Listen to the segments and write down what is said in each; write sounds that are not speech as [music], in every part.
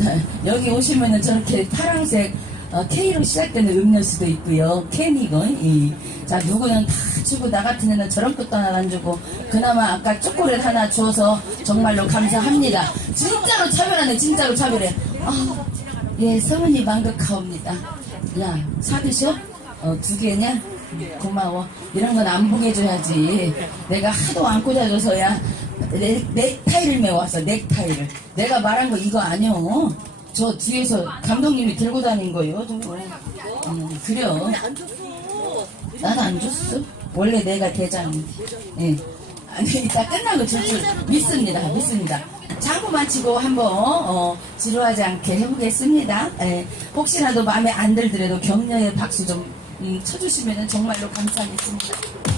[laughs] 여기 오시면은 저렇게 파란색 어, K로 시작되는 음료수도 있고요. 캔이건. 이. 자, 누구는 다 주고 나 같은 애는 저런 것도 하나 안 주고 그나마 아까 초콜릿 하나 주어서 정말로 감사합니다. 진짜로 차별하네. 진짜로 차별해. 아, 예, 성은이 만극하옵니다. 야, 사드셔? 어, 두 개냐? 고마워. 이런 건 안 보게 줘야지. 내가 하도 안 꽂아줘서야 넥, 넥타이를 메워왔어, 넥타이를. 내가 말한 거 이거 아니오. 저 뒤에서 감독님이 들고 다닌 거예요. 저거. 음, 그래요. 안 줬어. 나도 안 줬어. 원래 내가 대장인데. 예. 아니, 이따 끝나고 줄줄 믿습니다. 믿습니다. 장구 마치고 한번, 어, 지루하지 않게 해보겠습니다. 예. 혹시라도 마음에 안 들더라도 격려의 박수 좀 음, 쳐주시면 정말로 감사하겠습니다.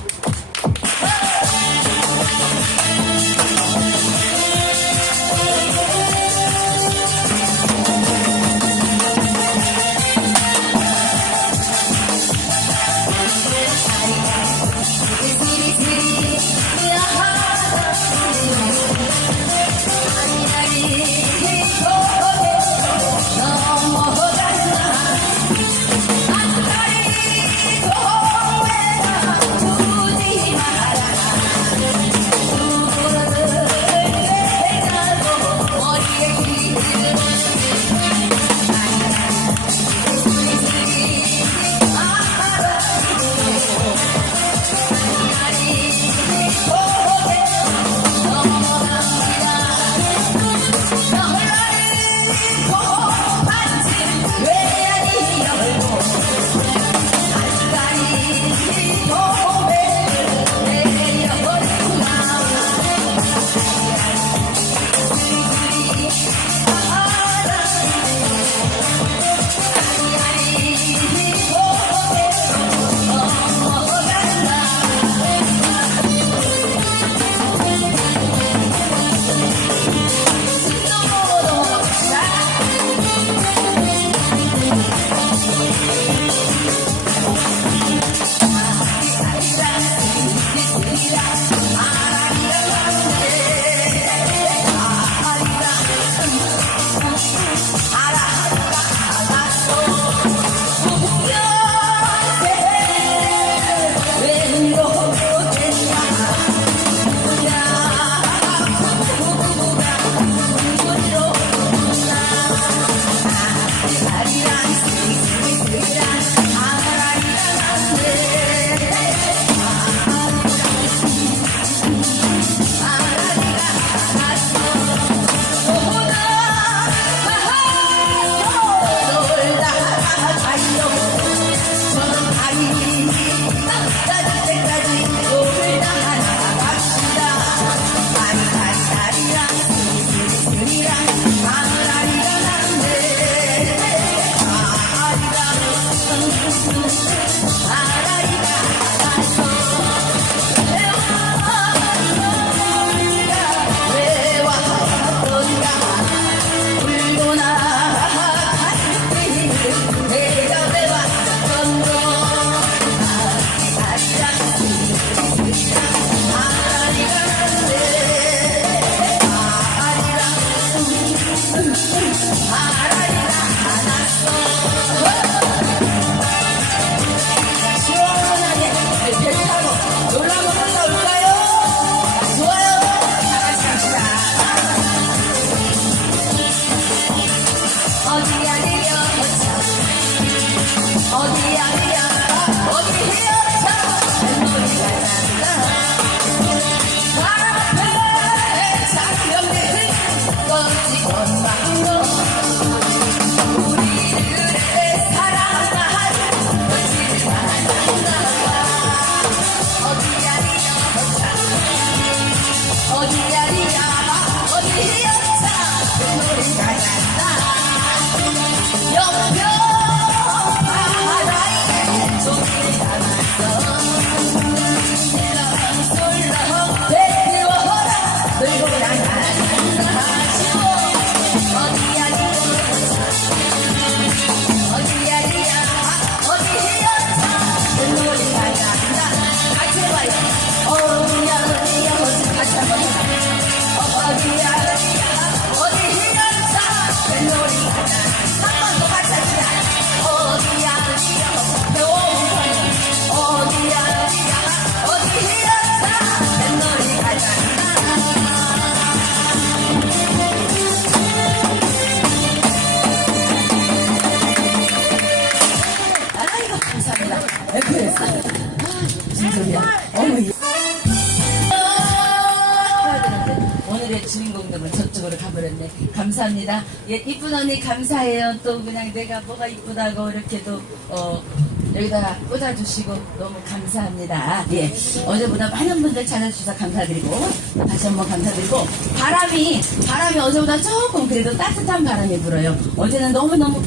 시원하게 감사합니다. 예, 이쁜 언니 감사해요. 또 그냥 내가 뭐가 이쁘다고 이렇게 또, 어, 여기다가 꽂아주시고 너무 감사합니다. 예. 어제보다 많은 분들 찾아주셔서 감사드리고, 다시 한번 감사드리고, 바람이, 바람이 어제보다 조금 그래도 따뜻한 바람이 불어요. 어제는 너무 너무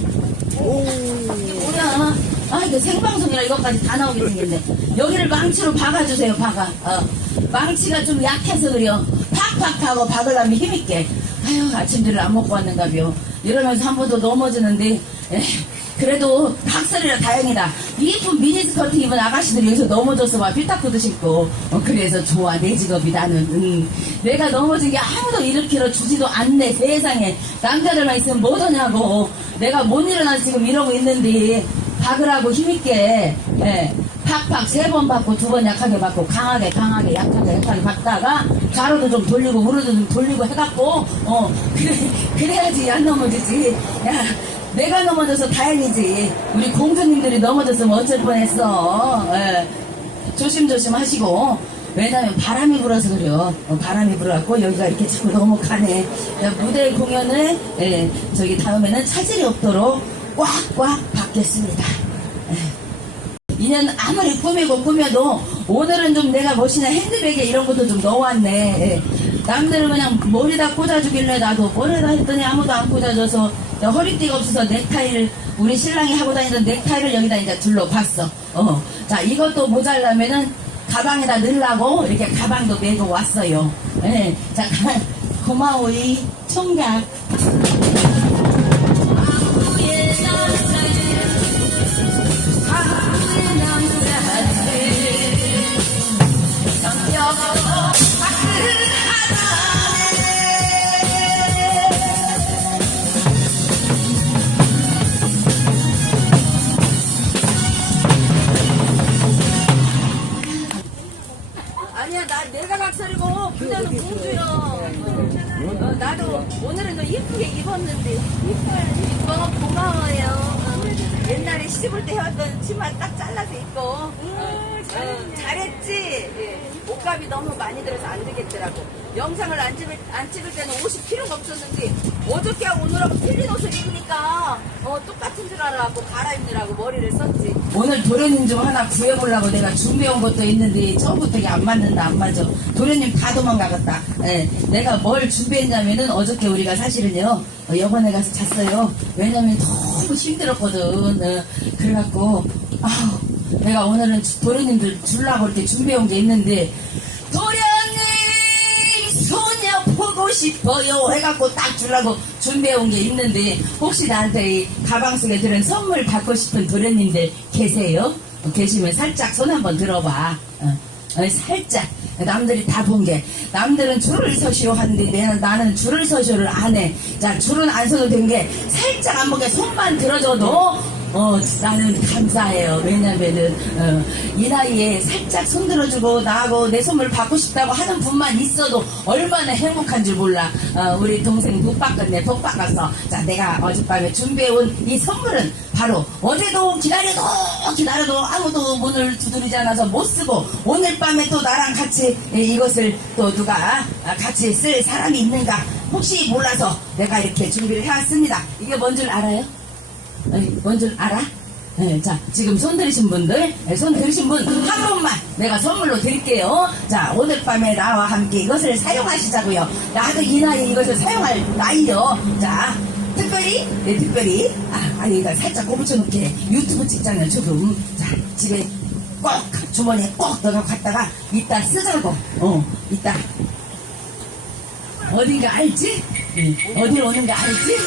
뭐야? 아, 이거 생방송이라 이것까지 다 나오게 생겼네. 여기를 망치로 박아주세요, 박아. 어. 망치가 좀 약해서 그래요. 팍팍 하고 박으려면 힘있게. 아유, 아침들을 안 먹고 왔는가벼. 이러면서 한 번도 넘어지는데, 에, 그래도 박살이라 다행이다. 이쁜 미니스커트 입은 아가씨들이 여기서 넘어져서 막 삐딱구도 신고. 어, 그래서 좋아, 내 직업이 나는. 음. 내가 넘어진 게 아무도 일으키러 주지도 않네, 세상에. 남자들만 있으면 뭐더냐고. 내가 못 일어나서 지금 이러고 있는데, 박으라고 힘있게, 예. 팍팍 세 번 받고 두 번 약하게 받고 강하게 강하게 약하게 약하게 받다가 좌로도 좀 돌리고 우로도 좀 돌리고 해갖고 어 그래 그래야지 안 넘어지지 야 내가 넘어져서 다행이지 우리 공주님들이 넘어졌으면 어쩔 뻔했어 예. 조심조심 하시고 왜냐면 바람이 불어서 그래요 어, 바람이 불어갖고 여기가 이렇게 자꾸 넘어가네 야, 무대 공연을 예, 저기 다음에는 차질이 없도록 꽉꽉 받겠습니다 예. 인연 아무리 꾸미고 꾸며도 오늘은 좀 내가 멋이나 핸드백에 이런 것도 좀 넣어왔네. 예. 남들은 그냥 머리다 꽂아주길래 나도 머리다 했더니 아무도 안 꽂아줘서 야, 허리띠가 없어서 넥타이를 우리 신랑이 하고 다니던 넥타이를 여기다 이제 둘러봤어. 어. 자 이것도 모자라면은 가방에다 넣으려고 이렇게 가방도 메고 왔어요. 예. 자 [laughs] 고마워이 총각. 아니야 나 내가 박살이고 그녀는 공주야 어, 나도 오늘은 너 이쁘게 입었는데 이뻐 고마워요. 어, 옛날에 시집올 때 해왔던 치마 딱 잘라서 입고. 어, 어, 잘했지? 예. 옷값이 너무 많이 들어서 안 되겠더라고 영상을 안 찍을, 안 찍을 때는 옷이 필요가 없었는데 어저께하고 오늘하고 틀린 옷을 입으니까 어, 똑같은 줄 알아갖고 갈아입느라고 머리를 썼지. 오늘 도련님 좀 하나 구해보려고 내가 준비해온 것도 있는데 처음부터 이게 안 맞는다 안 맞아. 도련님 다 도망가겠다. 예, 내가 뭘 준비했냐면은 어저께 우리가 사실은요 어, 여관에 가서 잤어요. 왜냐면 너무 힘들었거든. 어, 그래갖고 아우 내가 오늘은 도련님들 주려고 이렇게 준비해온 게 있는데 싶어요 해갖고 딱 주려고 준비해온 게 있는데 혹시 나한테 이 가방 속에 들은 선물 받고 싶은 도련님들 계세요? 어, 계시면 살짝 손 한번 들어봐. 어, 어, 살짝. 남들이 다 본 게. 남들은 줄을 서시오 하는데 내는 나는 줄을 서시오를 안 해 자 줄은 안 서도 된 게 살짝 안 보게 손만 들어줘도 어, 나는 감사해요. 왜냐면은, 어, 이 나이에 살짝 손들어주고 나하고 내 선물 받고 싶다고 하는 분만 있어도 얼마나 행복한 줄 몰라. 어, 우리 동생 복 바꿨네, 복 바꿨어. 자, 내가 어젯밤에 준비해온 이 선물은 바로 어제도 기다려도 기다려도 아무도 문을 두드리지 않아서 못 쓰고 오늘 밤에 또 나랑 같이 이것을 또 누가 같이 쓸 사람이 있는가 혹시 몰라서 내가 이렇게 준비를 해왔습니다. 이게 뭔 줄 알아요? 뭔줄 알아? 네, 자, 지금 손 들으신 분들, 네, 손 들으신 분 한 분만 내가 선물로 드릴게요. 자, 오늘 밤에 나와 함께 이것을 사용하시자고요. 나도 이 나이에 이것을 사용할 나이요. 자, 특별히, 네, 특별히, 아, 아니, 나 살짝 꼽붙여 놓게 유튜브 찍잖아요, 조금. 자, 집에 꼭, 주머니에 꼭 넣어 갔다가 이따 쓰자고. 어, 이따. 어딘가 알지? 응, 어디로 오는가 알지?